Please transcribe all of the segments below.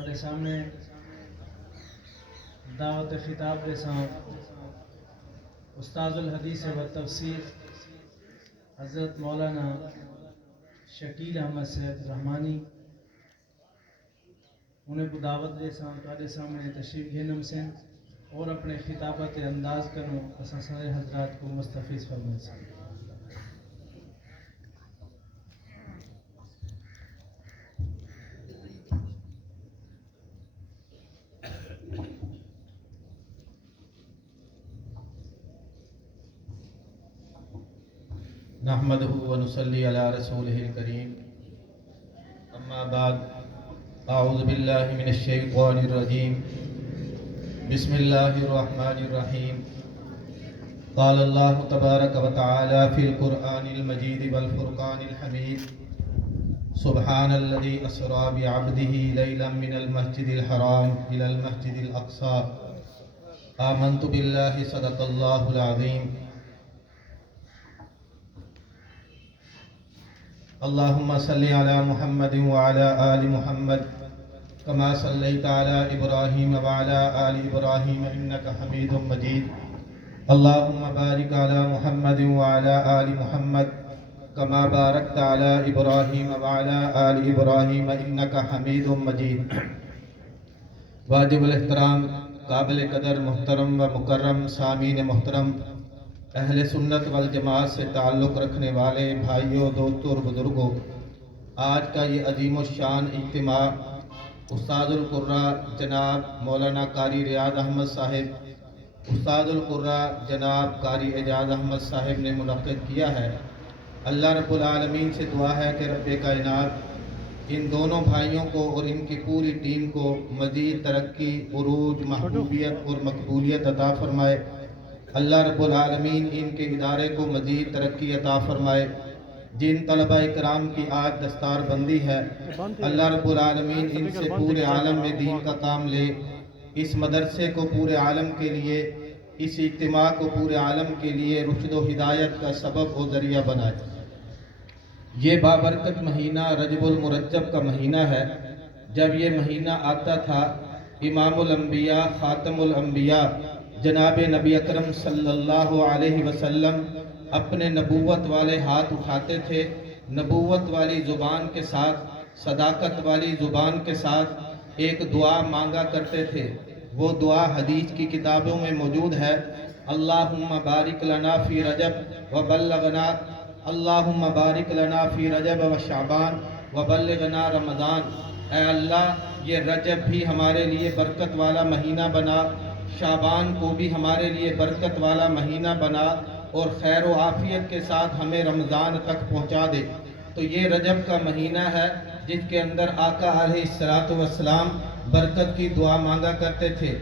ہمارے سامنے دعوت خطاب کے ساتھ استاد الحدیث و تفسیر حضرت مولانا شکیل احمد صاحب رحمانی انہیں کو دعوت دے سامنے تشریف گھنم سے اور اپنے خطابت انداز کروں اساں سارے حضرات کو مستفیض فرمائیں سے نحمده ونصلي على رسوله الكريم اما بعد اعوذ بالله من الشيطان الرجيم بسم الله الرحمن الرحيم قال الله تبارك وتعالى في القرآن المجيد والفرقان الحميد سبحان الذي أسرى بعبده ليلا من المسجد الحرام إلى المسجد الأقصى آمنت بالله صدق الله العظيم اللهم صل على محمد وعلى آل محمد كما صليت على إبراهيم وعلى آل إبراهيم إنك حميد مجيد اللهم بارك على محمد وعلى آل محمد كما باركت على إبراهيم وعلى آل إبراهيم إنك حميد مجيد واجب الاحترام قابل قدر محترم و مکرم سامعین محترم اہل سنت والجماعت سے تعلق رکھنے والے بھائیوں دوستوں اور بزرگوں، آج کا یہ عظیم الشان اجتماع استاد القراء جناب مولانا قاری ریاض احمد صاحب، استاد القراء جناب قاری اعجاز احمد صاحب نے منعقد کیا ہے۔ اللہ رب العالمین سے دعا ہے کہ رب کائنات ان دونوں بھائیوں کو اور ان کی پوری ٹیم کو مزید ترقی، عروج، محبوبیت اور مقبولیت عطا فرمائے۔ اللہ رب العالمین ان کے ادارے کو مزید ترقی عطا فرمائے۔ جن طلبہ اکرام کی آج دستار بندی ہے، اللہ رب العالمین ان سے پورے عالم میں دین کا کام لے، اس مدرسے کو پورے عالم کے لیے، اس اجتماع کو پورے عالم کے لیے رشد و ہدایت کا سبب و ذریعہ بنائے۔ یہ بابرکت مہینہ رجب المرجب کا مہینہ ہے۔ جب یہ مہینہ آتا تھا، امام الانبیاء خاتم الانبیاء جناب نبی اکرم صلی اللہ علیہ وسلم اپنے نبوت والے ہاتھ اٹھاتے تھے، نبوت والی زبان کے ساتھ، صداقت والی زبان کے ساتھ ایک دعا مانگا کرتے تھے۔ وہ دعا حدیث کی کتابوں میں موجود ہے، اللہم بارک لنا فی رجب وبلغنا، اللہم بارک لنا فی رجب و شعبان وبلغنا رمضان۔ اے اللہ، یہ رجب بھی ہمارے لیے برکت والا مہینہ بنا، شعبان کو بھی ہمارے لیے برکت والا مہینہ بنا، اور خیر و عافیت کے ساتھ ہمیں رمضان تک پہنچا دے۔ تو یہ رجب کا مہینہ ہے جس کے اندر آقا علیہ السلام برکت کی دعا مانگا کرتے تھے۔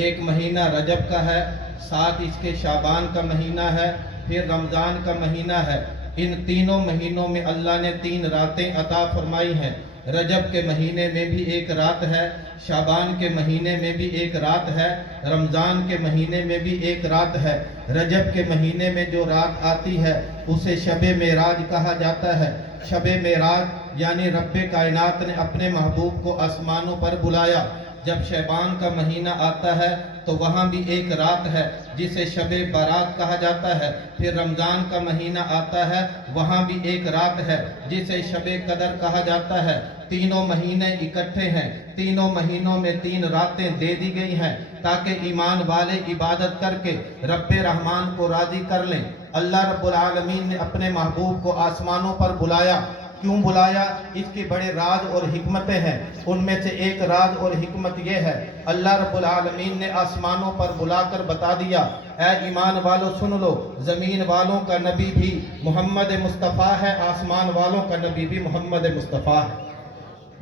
ایک مہینہ رجب کا ہے، ساتھ اس کے شعبان کا مہینہ ہے، پھر رمضان کا مہینہ ہے۔ ان تینوں مہینوں میں اللہ نے 3 راتیں عطا فرمائی ہیں۔ رجب کے مہینے میں بھی ایک رات ہے، شعبان کے مہینے میں بھی ایک رات ہے، رمضان کے مہینے میں بھی ایک رات ہے۔ رجب کے مہینے میں جو رات آتی ہے اسے شب معراج کہا جاتا ہے۔ شب معراج یعنی رب کائنات نے اپنے محبوب کو آسمانوں پر بلایا۔ جب شعبان کا مہینہ آتا ہے تو وہاں بھی ایک رات ہے جسے شب بارات کہا جاتا ہے۔ پھر رمضان کا مہینہ آتا ہے، وہاں بھی ایک رات ہے جسے شب قدر کہا جاتا ہے۔ تینوں مہینے اکٹھے ہیں، تینوں مہینوں میں 3 راتیں دے دی گئی ہیں تاکہ ایمان والے عبادت کر کے رب رحمان کو راضی کر لیں۔ اللہ رب العالمین نے اپنے محبوب کو آسمانوں پر بلایا۔ کیوں بلایا؟ اس کے بڑے راز اور حکمتیں ہیں۔ ان میں سے ایک راز اور حکمت یہ ہے، اللہ رب العالمین نے آسمانوں پر بلا کر بتا دیا، اے ایمان والوں سن لو، زمین والوں کا نبی بھی محمد مصطفیٰ ہے، آسمان والوں کا نبی بھی محمد مصطفیٰ ہے۔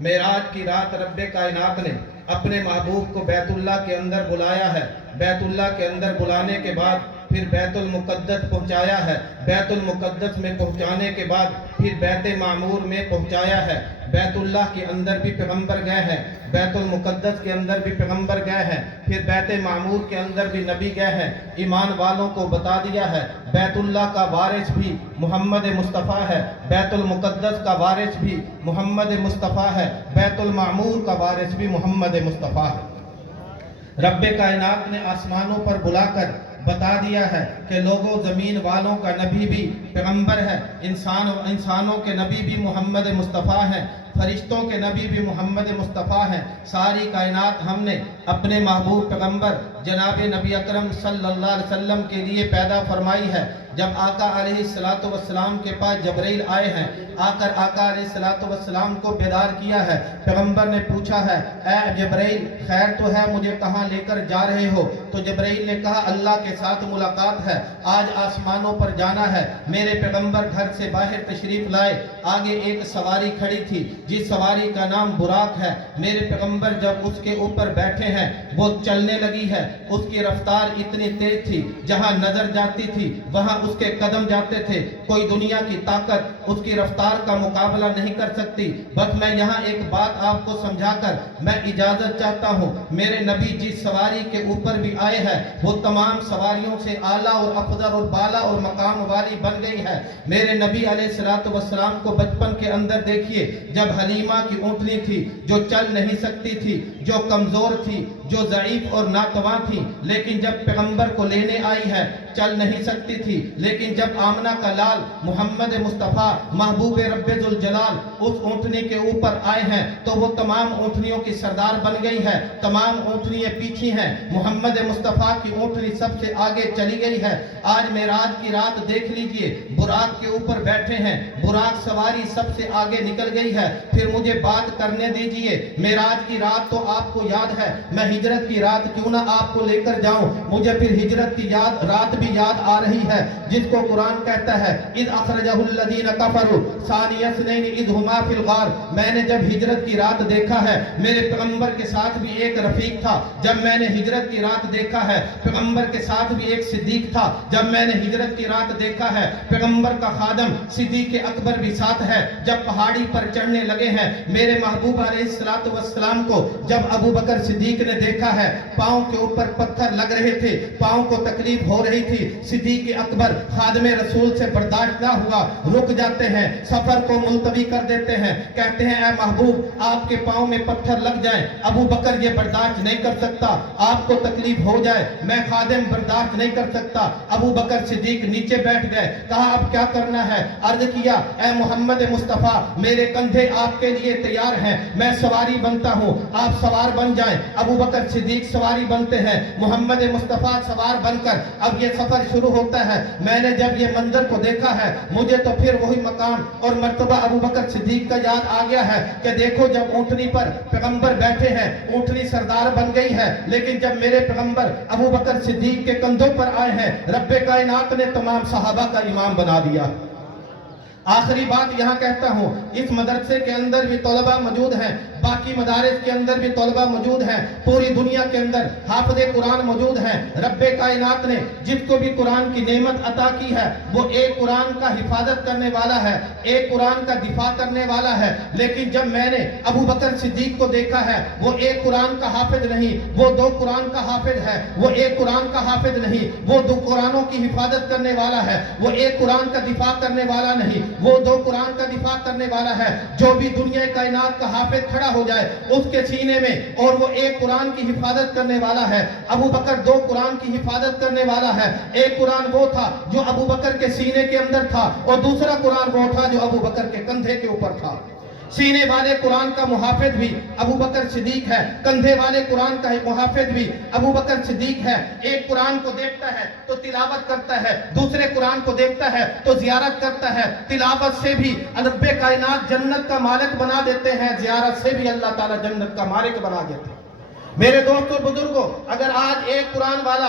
معراج کی رات رب کائنات نے اپنے محبوب کو بیت اللہ کے اندر بلایا ہے۔ بیت اللہ کے اندر بلانے کے بعد پھر بیت المقدس پہنچایا ہے، بیت المقدس میں پہنچانے کے بعد پھر بیت معمور میں پہنچایا ہے۔ بیت اللہ کے اندر بھی پیغمبر گئے ہیں، بیت المقدس کے اندر بھی پیغمبر گئے ہیں، پھر بیت معمور کے اندر بھی نبی گئے ہیں۔ ایمان والوں کو بتا دیا ہے بیت اللہ کا وارث بھی محمد مصطفیٰ ہے، بیت المقدس کا وارث بھی محمد مصطفیٰ ہے، بیت المعمور کا وارث بھی محمد مصطفیٰ ہے۔ رب کائنات نے آسمانوں پر بلا کر بتا دیا ہے کہ لوگوں زمین والوں کا نبی بھی پیغمبر ہے، انسانوں کے نبی بھی محمد مصطفیٰ ہیں، فرشتوں کے نبی بھی محمد مصطفیٰ ہیں۔ ساری کائنات ہم نے اپنے محبوب پیغمبر جناب نبی اکرم صلی اللہ علیہ وسلم کے لیے پیدا فرمائی ہے۔ جب آقا علیہ السلام کے پاس جبرائیل آئے ہیں، آ کر آقا علیہ السلام کو بیدار کیا ہے، پیغمبر نے پوچھا ہے اے جبرائیل خیر تو ہے، مجھے کہاں لے کر جا رہے ہو؟ تو جبرائیل نے کہا اللہ کے ساتھ ملاقات ہے، آج آسمانوں پر جانا ہے۔ میرے پیغمبر گھر سے باہر تشریف لائے، آگے ایک سواری کھڑی تھی جس سواری کا نام براق ہے۔ میرے پیغمبر جب اس کے اوپر بیٹھے ہیں وہ چلنے لگی ہے، اس کی رفتار اتنی تیز تھی جہاں نظر جاتی تھی وہاں اس کے قدم جاتے تھے، کوئی دنیا کی طاقت اس کی رفتار کا مقابلہ نہیں کر سکتی۔ بس میں یہاں ایک بات آپ کو سمجھا کر میں اجازت چاہتا ہوں، میرے نبی جس سواری کے اوپر بھی آئے ہیں وہ تمام سواریوں سے اعلیٰ اور افضل اور بالا اور مقام والی بن گئی ہے۔ میرے نبی علیہ السلام کو بچپن کے اندر دیکھیے، جب حلیمہ کی اونٹنی تھی جو چل نہیں سکتی تھی، جو کمزور تھی، جو ضعیف اور ناتواں تھی، لیکن جب پیغمبر کو لینے آئی ہے چل نہیں سکتی تھی، لیکن جب آمنہ کا لال محمد مصطفیٰ محبوب رب ذوالجلال اس اونٹنی کے اوپر آئے ہیں تو وہ تمام اونٹنیوں کی سردار بن گئی ہے، تمام اونٹنیاں پیچھے ہیں، محمد مصطفیٰ کی اونٹنی سب سے آگے چلی گئی ہے۔ آج معراج کی رات دیکھ لیجئے، براق کے اوپر بیٹھے ہیں، براق سواری سب سے آگے نکل گئی ہے۔ پھر مجھے بات کرنے دیجئے، معراج کی رات تو آپ کو یاد ہے، میں ہجرت کی رات کیوں نہ آپ کو لے کر جاؤں، مجھے پھر ہجرت کی رات بھی یاد آ رہی ہے جس کو قرآن کہتا ہے اذ اخرجہ الذین کفروا ثانی اثنین اذ ہما فی الغار۔ میں نے جب ہجرت کی رات دیکھا ہے میرے پیغمبر کے ساتھ بھی ایک رفیق تھا، جب میں نے ہجرت کی رات دیکھا ہے پیغمبر کے ساتھ بھی ایک صدیق تھا، جب میں نے ہجرت کی رات دیکھا ہے پیغمبر کا خادم صدیق اکبر بھی ساتھ ہے۔ جب پہاڑی پر چڑھنے لگے ہیں میرے محبوب علیہ السلام کو جب ابو بکر صدیق نے دیکھا ہے پاؤں کے اوپر پتھر لگ رہے تھے، پاؤں کو تکلیف ہو رہی تھی، صدیق اکبر خادم رسول سے برداشت نہ ہوا، رک جاتے ہیں، سفر کو ملتوی کر دیتے ہیں، کہتے ہیں اے محبوب آپ کے پاؤں میں پتھر لگ جائیں، ابو بکر یہ برداشت نہیں کر سکتا، آپ کو تکلیف ہو جائے، میں خادم برداشت نہیں کر سکتا۔ ابو بکر صدیق نیچے بیٹھ گئے، کہا اب کیا کرنا ہے؟ عرض کیا اے محمد مصطفیٰ میرے کندھے آپ کے لیے تیار ہیں، میں سواری بنتا ہوں، آپ سوار بن جائیں۔ ابو بکر صدیق سواری بنتے ہیں، محمد مصطفیٰ سوار بن کر اب یہ سفر شروع ہوتا ہے۔ میں نے جب یہ منظر کو دیکھا ہے مجھے تو پھر وہی مقام اور مرتبہ ابو بکر صدیق کا یاد آ گیا ہے کہ دیکھو جب اونٹنی پر پیغمبر بیٹھے ہیں اونٹنی سردار بن گئی ہے، لیکن جب میرے پیغمبر ابو بکر صدیق کے کندھوں پر آئے ہیں رب کائنات نے تمام صحابہ کا امام بنا دیا۔ آخری بات یہاں کہتا ہوں، اس مدرسے کے اندر بھی طلبہ موجود ہیں، باقی مدارس کے اندر بھی طلبہ موجود ہیں، پوری دنیا کے اندر حافظ قرآن موجود ہیں۔ رب کائنات نے جس کو بھی قرآن کی نعمت عطا کی ہے وہ ایک قرآن کا حفاظت کرنے والا ہے، ایک قرآن کا دفاع کرنے والا ہے، لیکن جب میں نے ابو بکر صدیق کو دیکھا ہے وہ ایک قرآن کا حافظ نہیں، وہ دو قرآن کا حافظ ہے، وہ ایک قرآن کا حافظ نہیں، وہ دو قرآنوں کی حفاظت کرنے والا ہے، وہ ایک قرآن کا دفاع کرنے والا نہیں، وہ دو قرآن کا دفاع کرنے والا ہے۔ جو بھی دنیا کائنات کا حافظ کھڑا ہو جائے اس کے سینے میں اور وہ ایک قرآن کی حفاظت کرنے والا ہے۔ ابو بکر دو قرآن کی حفاظت کرنے والا ہے، ایک قرآن وہ تھا جو ابو بکر کے سینے کے اندر تھا اور دوسرا قرآن وہ تھا جو ابو بکر کے کندھے کے اوپر تھا۔ سینے والے قرآن کا محافظ بھی ابو بکر صدیق ہے، کندھے والے قرآن کا محافظ بھی ابو بکر صدیق ہے۔ ایک قرآن کو دیکھتا ہے تو تلاوت کرتا ہے، دوسرے قرآن کو دیکھتا ہے تو زیارت کرتا ہے۔ تلاوت سے بھی رب کائنات جنت کا مالک بنا دیتے ہیں، زیارت سے بھی اللہ تعالیٰ جنت کا مالک بنا دیتے ہیں۔ میرے دوستوں بزرگوں، اگر آج ایک قرآن والا